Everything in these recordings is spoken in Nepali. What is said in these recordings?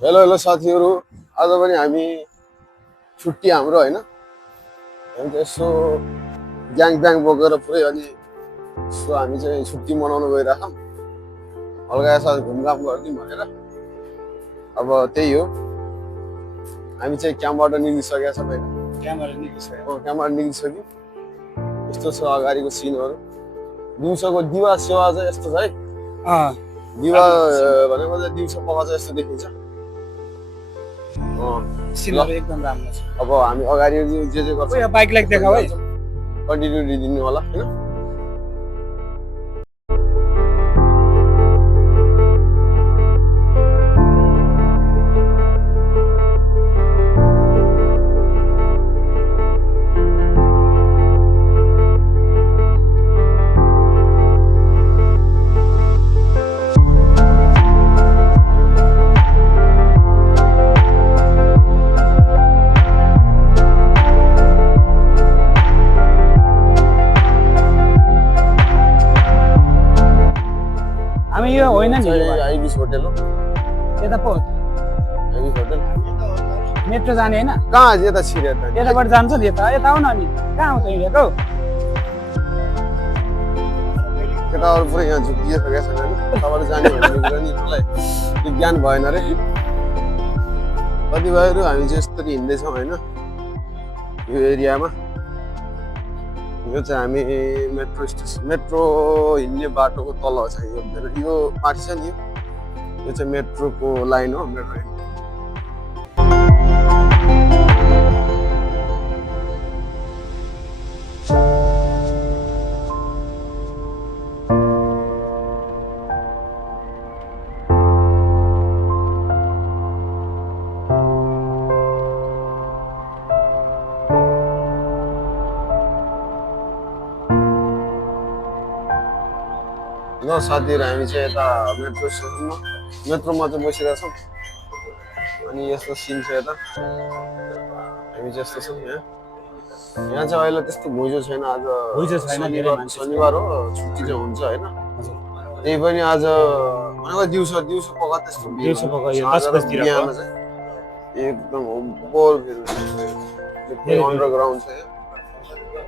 हेलो हेलो साथीहरू, आज पनि हामी छुट्टी हाम्रो होइन। हामी चाहिँ यसो ग्याङ ब्याङ बोकेर पुरै अनि यसो हामी चाहिँ छुट्टी मनाउनु गइरहेछौँ। हल्का साथ घुमघाम गरिदिउँ भनेर। अब त्यही हो, हामी चाहिँ क्याम्पबाट निस्किसकेका छौँ होइन। क्याम्पबाट निस्किसक्यौँ। यस्तो छ अगाडिको सिनहरू। दिउँसोको दिवा सेवा चाहिँ यस्तो छ है। दिवा भनेको चाहिँ दिउँसो पख चाहिँ यस्तो देखिन्छ। सिनहरू एकदम राम्रो छ। अब हामी अगाडि जे जे गर्छौँ यो बाइकलाई देखाऊ है। कन्टिन्युटी दिनु होला होइन। हामी यो होइन नि आइबिस होटल हो। यता पो आइबिस होटल मेट्रो जाने होइन कहाँ यता छिरे त यताबाट जान्छ नि यता यता आउन अनि कहाँ आउँछ हिँडेको केटाहरू पुरै यहाँ झुक्किसकेका छैन नि। तपाईँले जाने भन्ने कुरा नि मलाई त्यो ज्ञान भएन रे। कतिपयहरू हामी चाहिँ यस्तरी हिँड्दैछौँ होइन यो एरियामा। यो चाहिँ हामी मेट्रो हिँड्ने बाटोको तल छ यो माथि छ नि। यो चाहिँ मेट्रोको लाइन हो। मेट्रो ल साथीहरू, हामी चाहिँ यता मेट्रो स्टेसनमा मेट्रोमा चाहिँ बसिरहेको छौँ। अनि यस्तो सिन छ यता। हामी चाहिँ यस्तो छौँ यहाँ चाहिँ अहिले त्यस्तो घुइँचो छैन। आज शनिबार हो, छुट्टी चाहिँ हुन्छ होइन। त्यही पनि आज भनेको दिउँसो पख त्यस्तो बिहान चाहिँ एकदम ओभर भिड। अन्डरग्राउन्ड छ यहाँ।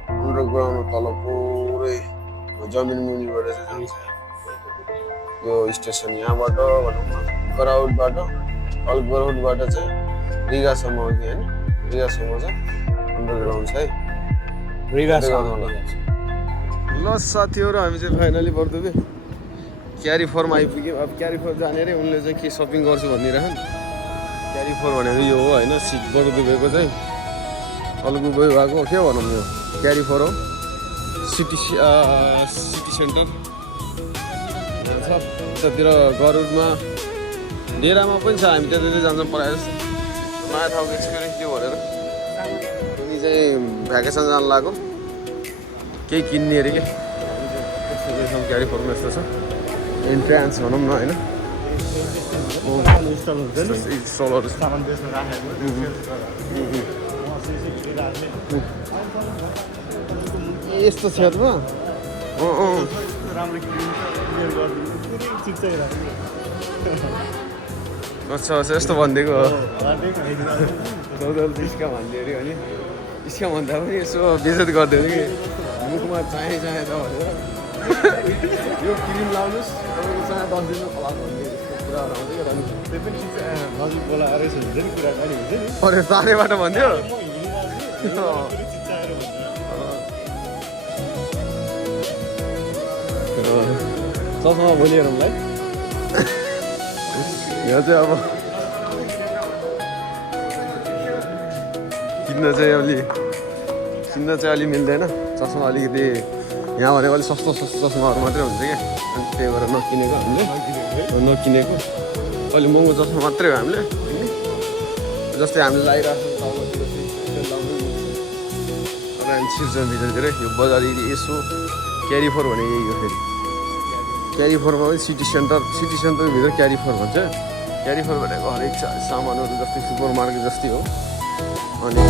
अन्डरग्राउन्ड तल पुरै जमिन मुनिबाट चाहिँ जान्छ यो स्टेसन। यहाँबाट भनौँ न गराउटबाट गराउटबाट चाहिँ रिगासम्म हो कि होइन। रिगासम्म चाहिँ अन्डरग्राउन्ड छ है। ल साथीहरू, हामी चाहिँ फाइनली बर्दुबे क्यारी फर्म आइपुग्यौँ। अब क्यारी फर्म जाने रे उनले चाहिँ के सपिङ गर्छु भनिरहेछन्। क्यारी फर्म भनेको यो हो होइन। सिट बर्दुबेको चाहिँ अलगु गयो भएको के भनौँ यो क्यारी फर हो। सिटी सेन्टर छ त्यतातिर। गरुडमा डेरामा पनि छ। हामी त्यतातिर जान्छौँ प्रायः जस्तो। नयाँ ठाउँको एक्सपिरियन्स के भनेर उनी चाहिँ भ्याकेसन जानु लाग्यो। केही किन्ने अरे के क्यारी फर्म यस्तो छ। इन्ट्रान्स भनौँ न होइन। स्टलहरू यस्तो छ त। अच्छा यस्तो भनिदिएको हो। इसका भनिदियो अरे अनि इसका भन्दा पनि यसो बेजत गरिदियो कि मुखमा चाहे छ भनेर। यो क्रिम लाउनुहोस् तपाईँको चाहे 10 दिनमा खलास भनिदियो। कुराहरू आउँछ अरे तारेबाट भन्थ्यो। चस्मा भोलि हेरौँलाई। यहाँ चाहिँ अब किन्न चाहिँ अलि मिल्दैन। चस्मा अलिकति यहाँ भनेको अलिक सस्तो चस्माहरू मात्रै हुन्छ क्या। अनि त्यही भएर नकिनेको हामीले। नकिनेको अलिक महँगो चस्मा मात्रै हो हामीले। जस्तै हामीले लगाइरहेको छौँ सिजन भित्रतिर यो बजार यसो क्यारी फर भने यही हो। फेरि क्यारी फरमा पनि सिटी सेन्टरभित्र क्यारी फर भन्छ। क्यारी फर भनेको हरेक सामानहरू जस्तै सुपर मार्केट जस्तै हो। अनि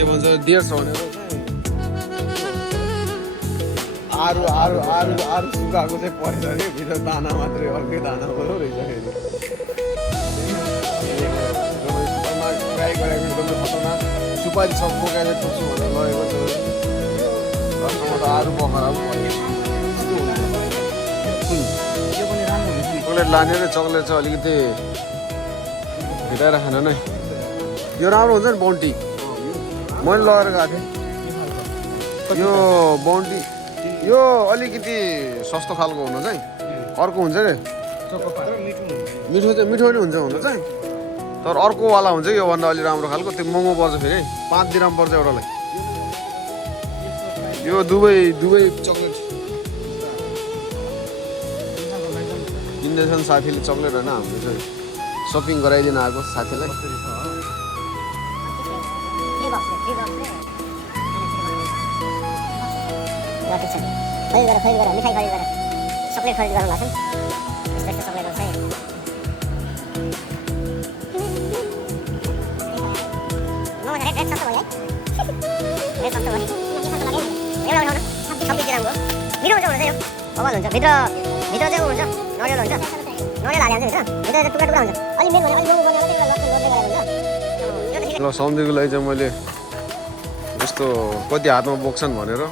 के भन्छ 150 भनेर आरु आरु आरु आरु सुकाएको चाहिँ परेछ कि भित्र दाना मात्रै अर्कै दाना पऱ्यो रहेछ फेरि ट्राई गरेको एकदमै खतरनाक सुपारी सब बोकाएर ठुक्छु भनेर लगेको छु घरमा त आरु पकाएर पनि चक्लेट लाने र चक्लेट चाहिँ अलिकति भिटाएर खान नै यो राम्रो हुन्छ नि बाउन्टी मैले लगेर गएको थिएँ यो बाउन्टी यो अलिकति सस्तो खालको हुन चाहिँ अर्को हुन्छ क्या मिठो चाहिँ मिठो नै हुन्छ हुन चाहिँ तर अर्कोवाला हुन्छ योभन्दा अलि राम्रो खालको त्यो महँगो पर्छ फेरि 5 दिराम पर्छ एउटालाई यो दुवै चक्लेट किन्दैछन् साथीले चक्लेट होइन हाम्रो चाहिँ सपिङ गराइदिन आएको साथीलाई खरिद गर मिठाई खरिद गर चक्लेट खरिद गर्नु भएको छ यस्तो यस्तो चक्लेटहरू चाहिँ रेट सस्तो भयो है रेट सस्तो भयो एउटा उठाउनु 26 ग्रामको मिठो हुन्छ यो बबल हुन्छ भित्र चाहिँ हुन्छ नरिवल हुन्छ नरिवल हाले हुन्छ भित्र टुक्रा टुक्रा हुन्छ अलि मेन भने अलि महँगो बनाएर चाहिँ लक्ष्मी गर्दै गरेको हुन्छ ल सम्झेको लागि चाहिँ मैले यस्तो कति हातमा बोक्छन् भनेर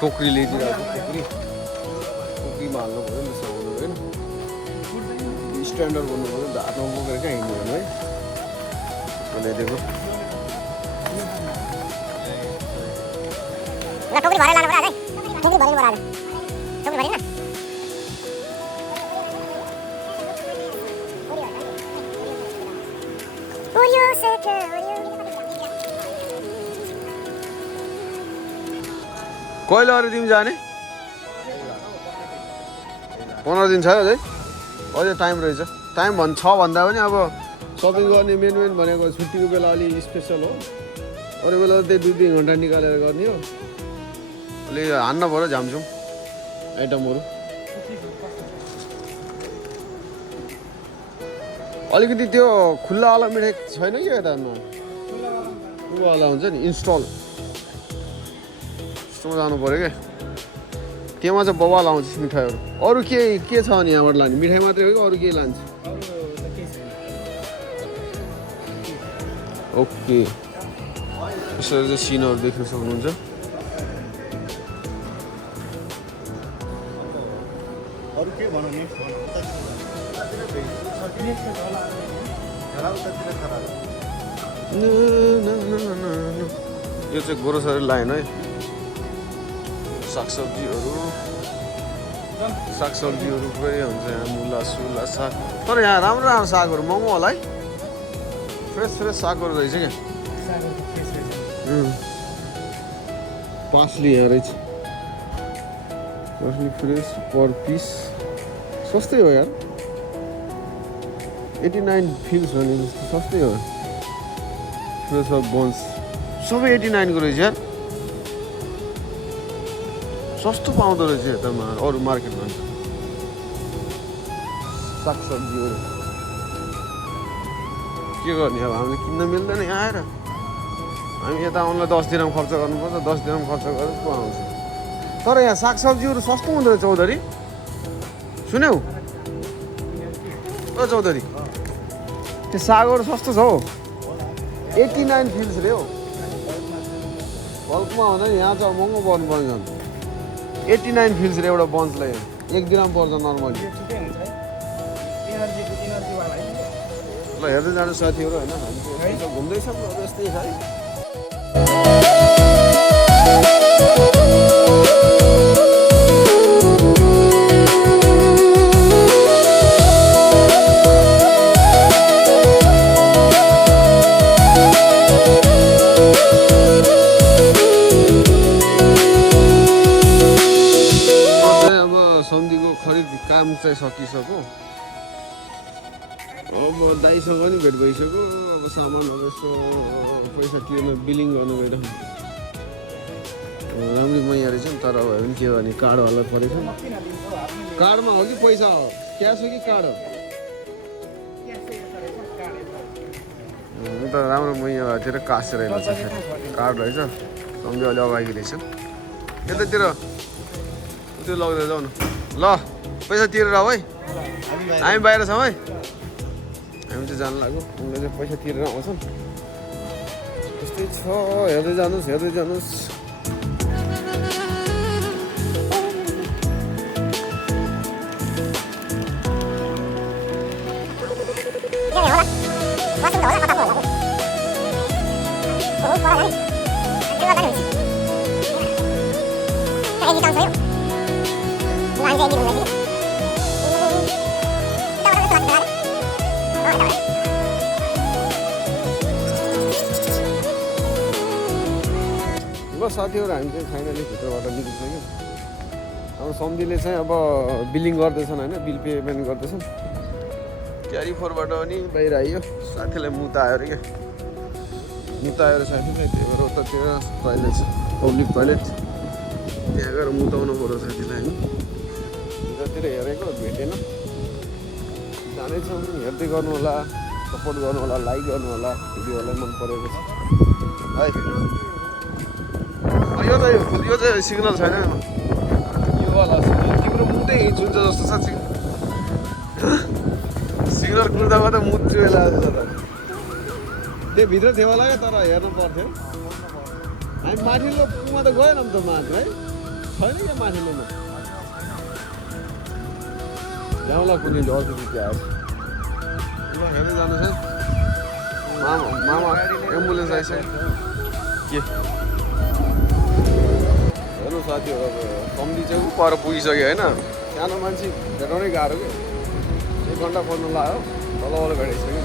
टोकरी ल्याइदिरहेको टोकरीमा हाल्नु पऱ्यो नि साउनु होइन स्ट्यान्डर्ड गर्नु पऱ्यो नि त हातमा बोकेर कहाँ हिँड्नु भने है ल्याइदिएको ल टोकरी भरेर लानु पर्यो है टोकरी भरेर आज टोकरी भरिन ओरियो सेट ओरियो कहिले अरू तिमी जाने 15 दिन छ अझै अझै टाइम रहेछ टाइम छ भन्दा पनि अब सपिङ गर्ने मेन भनेको छुट्टीको बेला अलि स्पेसल हो अरू बेला त्यही 2-3 घन्टा निकालेर गर्ने हो अलि हान्न पऱ्यो झ्यामझुम आइटमहरू अलिकति त्यो खुल्लावाला मिठाई छैन कि यता खुल्लावाला हुन्छ नि इन्स्टल जानु पऱ्यो क्या त्यहाँ चाहिँ बवाल आउँछ मिठाईहरू अरू के छ अनि यहाँबाट लाने मिठाई मात्रै हो कि अरू केही लान्छ ओके यसरी चाहिँ सिनहरू देख्न सक्नुहुन्छ अरू के भनौँ नि यो चाहिँ ग्रोसरी लाइन है सागसब्जीहरू पुरै हुन्छ यहाँ मुला सुला साग तर यहाँ राम्रो राम्रो सागहरू महँगो होला है फ्रेस सागहरू रहेछ क्या पार्सली यहाँ रहेछ पार्सली फ्रेस पर पिस सस्तै हो यार 89 फिल्स भने सस्तै हो फ्रेस अफ बन्स सबै 89 को रहेछ यार सस्तो पाउँदो रहेछ यतामा अरू मार्केटमा सागसब्जीहरू के गर्ने अब हामीले किन्न मिल्दैन यहाँ आएर हामी यता आउनलाई 10 दिराम खर्च गर्नुपर्छ 10 दिराम खर्च गरेर पो आउँछ तर यहाँ सागसब्जीहरू सस्तो हुँदो रहेछ चौधरी सुन्यौ ओ चौधरी त्यो सागहरू सस्तो छ हौ 89 फिल्स रे हो बल्कमा हुँदैन यहाँ चाहिँ महँगो पर्नु पर्ने 89 फिल्स रे एउटा बन्चलाई 1 दिराम पर्छ नर्मली ल हेर्दै जानु साथीहरू होइन हामी चाहिँ घुम्दैछौँ अब यस्तै छ है काम चाहिँ सकिसक्यो अब दाइसँग नि भेट भइसक्यो अब सामानहरू यसो पैसा तिर्न बिलिङ गर्नु गएर राम्रै मैया रहेछ नि तर भयो भने के भने कार्डवाला परेछ कार्डमा हो कि पैसा हो क्यास हो कि कार्ड हो त राम्रो म योतिर कासेर रहेछ कार्ड रहेछ सम्झि अलि अगाडि रहेछ यतातिर त्यो लगेर जाउँ न ल पैसा तिरेर आऊ है हामी बाहिर छौँ है हामी चाहिँ जानु लाग्यो उनले चाहिँ पैसा तिरेर आउँछन् त्यस्तै छ हेर्दै जानुहोस् ल साथीहरू हामी चाहिँ फाइनली भित्रबाट निस्किसक्यौँ अब सम्झीले चाहिँ अब बिलिङ गर्दैछन् होइन बिल पेमेन्ट गर्दैछन् क्यारी फोरबाट पनि बाहिर आइयो साथीलाई मुता आयो अरे क्या मुता आएर साथीलाई त्यही भएर उतातिर टोइलेट छ पब्लिक टोइलेट त्यहाँ गएर मुताउनु पऱ्यो साथीलाई होइन जतिर हेरेको भेटेन जानेछौँ हेर्दै गर्नु होला सपोर्ट गर्नु होला लाइक गर्नु होला भिडियोलाई मन परेको छ है यो चाहिँ सिग्नल छैन यो वाला तिम्रो मुटै चुन्छ जस्तो छ सिग्नल कुर्दामा त मुट चुहेला त्यो भित्र थियो होला क्या तर हेर्नु पर्थ्यो हामी माथिल्लो पुमा त गएनौँ त माथि है छैन क्या माथिल्लोमा ल्याउला कुनै अर्को त्यहाँ हेर्दै जानुहोस् है मामा एम्बुलेन्स आइसक्यो के हेर्नु साथीहरू अब सम्झी चाहिँ ऊ पर पुगिसक्यो होइन सानो मान्छे भेटाउनै गाह्रो क्या 1 घन्टा पर्नु लाग्यो तलवाला भेटाइसक्यो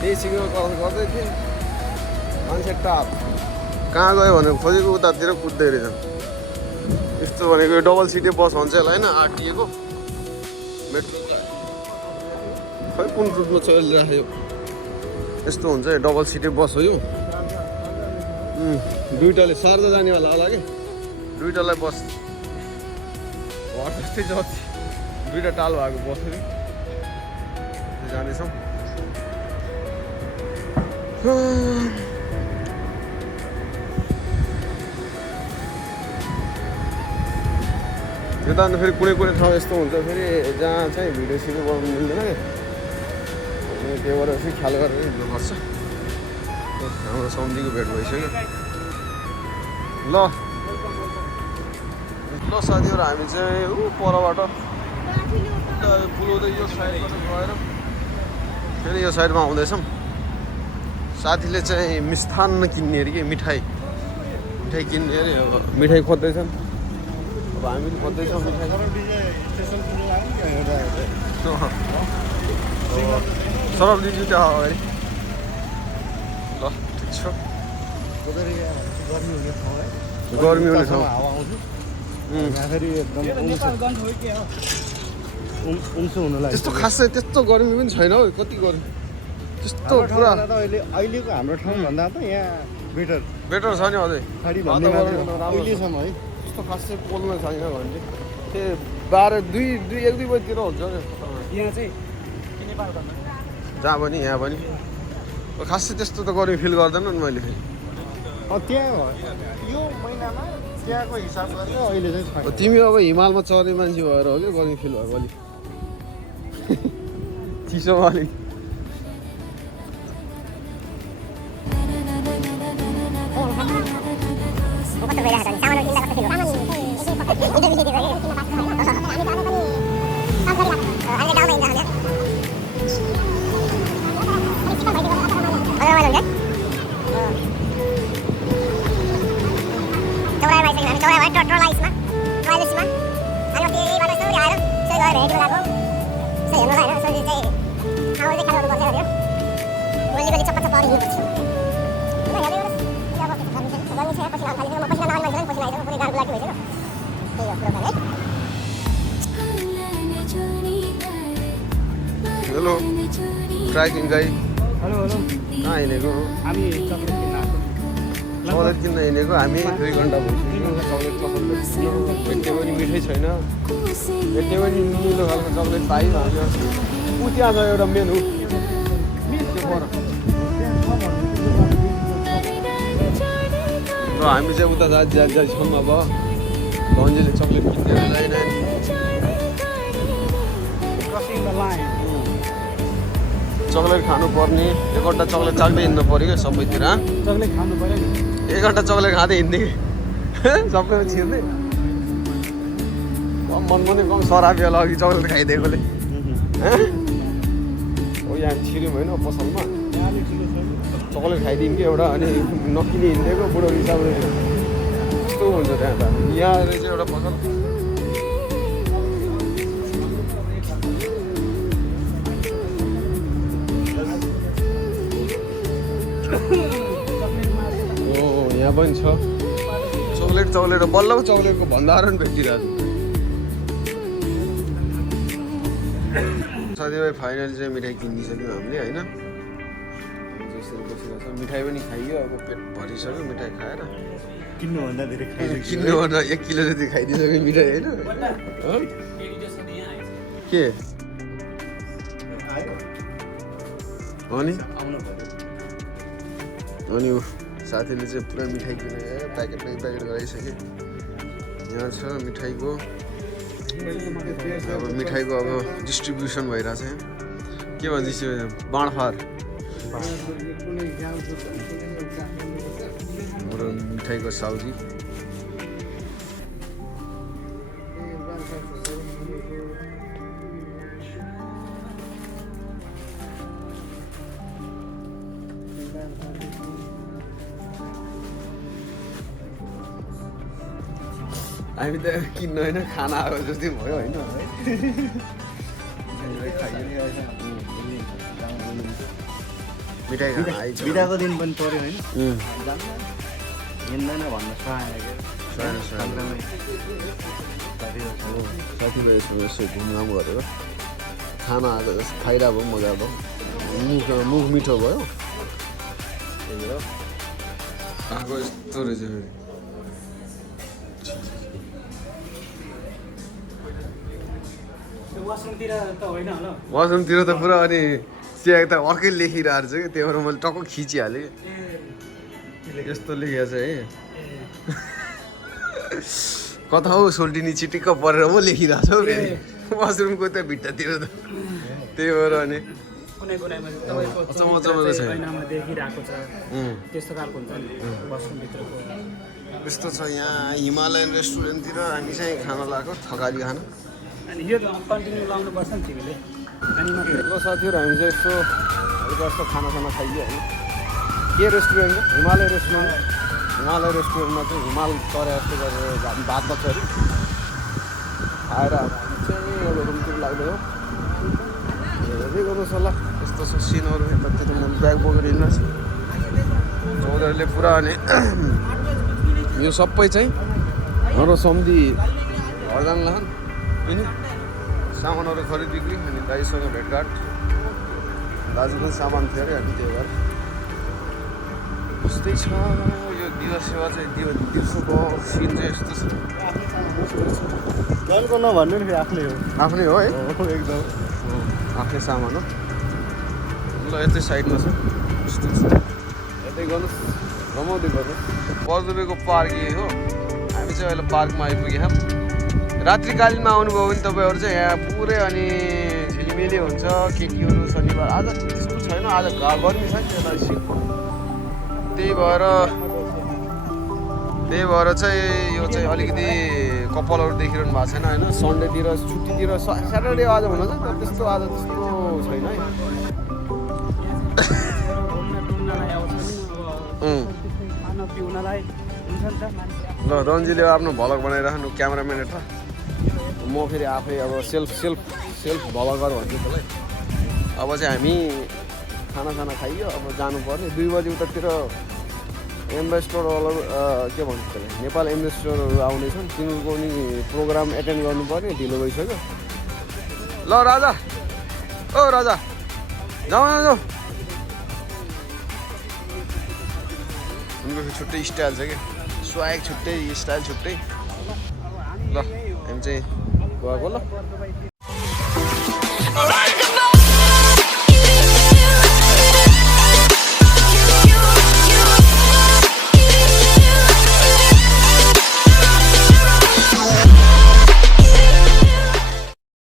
त्यही सिग्नल क्रस गर्दै थिएँ मान्छे टाप कहाँ गयो भनेर खोजेको उतातिर कुद्दै रहेछ यस्तो भनेको डबल सिटे बस हुन्छ होला होइन आँटिएको मेट्रो खै कुन रुटमा चलिरहेको यस्तो हुन्छ डबल सिटे बस हो यो दुइटाले सार्दा जानेवाला होला कि दुइटालाई बस घर जस्तै जति दुइटा टाल भएको बस जानेछौँ त्यो त अन्त फेरि कुनै ठाउँ यस्तो हुन्छ फेरि जहाँ चाहिँ भिडियो सिडियो बनाउनु मिल्दैन क्या त्यही भएर फेरि ख्याल गरेर हिँड्नु पर्छ हाम्रो सम्झीको भेट भइसक्यो ल साथीहरू हामी चाहिँ ऊ परबाट पुलाउँदै यो साइडबाट गएर फेरि यो साइडमा आउँदैछौँ साथीले चाहिँ मिष्ठान्न किन्ने अरे कि मिठाई किन्ने अरे अब मिठाई खोज्दैछन् अब हामी पनि खोज्दैछौँ मिठाई सरब दिन्छु त्यो अगाडि ल ठिक छ गर्मी हुने ठाउँ त्यस्तो खासै त्यस्तो गर्मी पनि छैन हौ कति गर्मी त्यस्तो पुरा अहिलेको हाम्रो ठाउँभन्दा त यहाँ बेटर छ नि अझै अहिलेसम्म है त्यस्तो खासै पोल्न छैन भने चाहिँ त्यही 1-2 बजीतिर हुन्छ यहाँ चाहिँ जहाँ पनि यहाँ पनि खासै त्यस्तो त गर्मी फिल गर्दैन नि मैले त्यहाँ यो महिनामा त्यहाँको हिसाब गरेर अहिले चाहिँ तिमी अब हिमालमा चढ्ने मान्छे भएर हो क्या गर्मी फिल भएको अलिक चिसोमा अलिक हेलो ट्र्याकिङ गाइड हेलो कहाँ हिँडेको हामी चक्लेट किन्न आएको चक्लेट किन्न हिँडेको हामी 2 घन्टा भइसक्यो चक्लेट पसन्द भेट्यो पनि मिठै छैन भेट्यो पनि निलो खालको चक्लेट पाइयो हामी ऊ त्यहाँ छ एउटा मेनु त्यो पर र हामी चाहिँ उता जान्छौँ अब रन्जीले चक्लेट किनेर ल्याइरहने क्रसिङ द लाइन चक्लेट खानुपर्ने एकवटा चक्लेट चाख्दै हिँड्नु पऱ्यो क्या सबैतिर चक्लेट खानु पर्यो नि एकवटा चक्लेट खाँदै हिँड्ने सबैमा छिर्ने मन पनि कम सराबी होला अघि चक्लेट खाइदिएकोले हो यहाँ छिर्यौँ होइन पसलमा यहाँले ठिकै छ चक्लेट खाइदिउँ कि एउटा अनि नकिने हिँडेको बुढो हिसाबले कस्तो हुन्छ त्यहाँ त यहाँ रहेछ एउटा पसल यहाँ पनि छ चक्लेट बल्ल चक्लेटको भण्डारण भेटिरहेको साथीभाइ फाइनली चाहिँ मिठाई किनिसक्यौँ हामीले होइन जसरी बसिरहेको छ मिठाई पनि खाइयो अब पेट भरिसक्यो मिठाई खाएर किन्नुभन्दा धेरै खाइदियो किन्नुभन्दा 1 किलो जति खाइदिइसक्यो मिठाई होइन के अनि साथीले चाहिँ पुरा मिठाई किनेर प्याकेट गराइसक्यो यहाँ छ मिठाईको अब मिठाईको अब डिस्ट्रिब्युसन भइरहेछ यहाँ के भन्छ यो बाँडफाँड हाम्रो मिठाईको साउजी हामी त किन्न होइन खाना आएको जस्तै भयो होइन मिठाई खाना आइछ बिदाको दिन पनि पऱ्यो होइन हिँड्दैन भन्न साथीभाइसँग यसो घुमघाम गरेर खाना आएको जस्तो फाइदा भयो मजा भयो मुख मिठो भयो आएको यस्तो रहेछ वासरुमतिर त होइन होला वासरुमतिर त पुरा अनि चिया त अर्कै लेखिरहेको छ कि त्यही भएर मैले टक्क खिचिहालेँ यस्तो लेखेको छ है कता हौ सोल्टिनी चिटिक्क परेर पो लेखिरहेको छ हौ फेरि वासरुमको त भित्तातिर त त्यही भएर अनि कुनै कुनैमा तपाईँको अचम्म छ ऐनामा देखिरहेको छ त्यस्तो खालको हुन्छ नि वासरुमभित्रको यस्तो छ यहाँ हिमालयन रेस्टुरेन्टतिर हामी चाहिँ खाना लगाएको थकाली खाना अनि यो त कन्टिन्यू लाउनुपर्छ नि तिमीले अनि मात्रै ल साथीहरू हामी चाहिँ यस्तो हल्का यस्तो खाना खाइयो होइन के रेस्टुरेन्ट हो हिमालय रेस्टुरेन्टमा चाहिँ हिमाल चरे जस्तो गरेर भात बच्छ अरे खाएर चाहिँ एउटा रुमतिर लाग्दैन हेर्दै गर्नुहोस् होला यस्तो छ सिनहरू यतातिर म ब्याग बोकेर हिँड्नुहोस् उनीहरूले पुरा अनि यो सबै चाहिँ हाम्रो सम्धि हरदाङ लान होइन सामानहरू खरिद बिक्री अनि दाइसँग भेटघाट दाजु पनि सामान थियो अरे अनि त्यही भएर यस्तै छ यो दिवस सेवा चाहिँ दिउँसोको सिन चाहिँ यस्तो छ गानको नभन्नु नि फेरि आफ्नै हो आफ्नै हो है एकदम आफ्नै सामान हो ल यतै साइडमा छ यस्तो छ यतै गर्नुहोस् रमाउँदै गर्नुहोस् बर्दुबेको पार्क यही हो हामी चाहिँ अहिले पार्कमा आइपुग्यौँ रात्रिकालीनमा आउनुभयो भने तपाईँहरू चाहिँ यहाँ पुरै अनि झिलिमिली हुन्छ केटीहरू शनिबार आज त्यस्तो छैन आज गर्मी छ नि यता सिटको त्यही भएर चाहिँ यो चाहिँ अलिकति कपालहरू देखिरहनु भएको छैन होइन सन्डेतिर छुट्टीतिर स्याटरडे आज हुनुहुन्छ तर त्यस्तो आज त्यस्तो छैन है खाना पिउनलाई हुन्छ नि त ल रन्जीले आफ्नो भ्लग बनाइराख्नु क्यामेराम्यान यता म फेरि आफै अब सेल्फ भ्लगर भन्छु त्यसलाई अब चाहिँ हामी खाना खाइयो अब जानुपर्ने 2 बजी उतातिर एम्बेसडरहरू के भन्छ त्यसलाई नेपाल एम्बेसडरहरू आउनेछन् तिनीहरूको पनि प्रोग्राम एटेन्ड गर्नुपर्ने ढिलो भइसक्यो ल राजा ओ राजा जाउँ उनको छुट्टै स्टाइल छ क्या स्वाग छुट्टै स्टाइल छुट्टै ल हामी चाहिँ गएको ल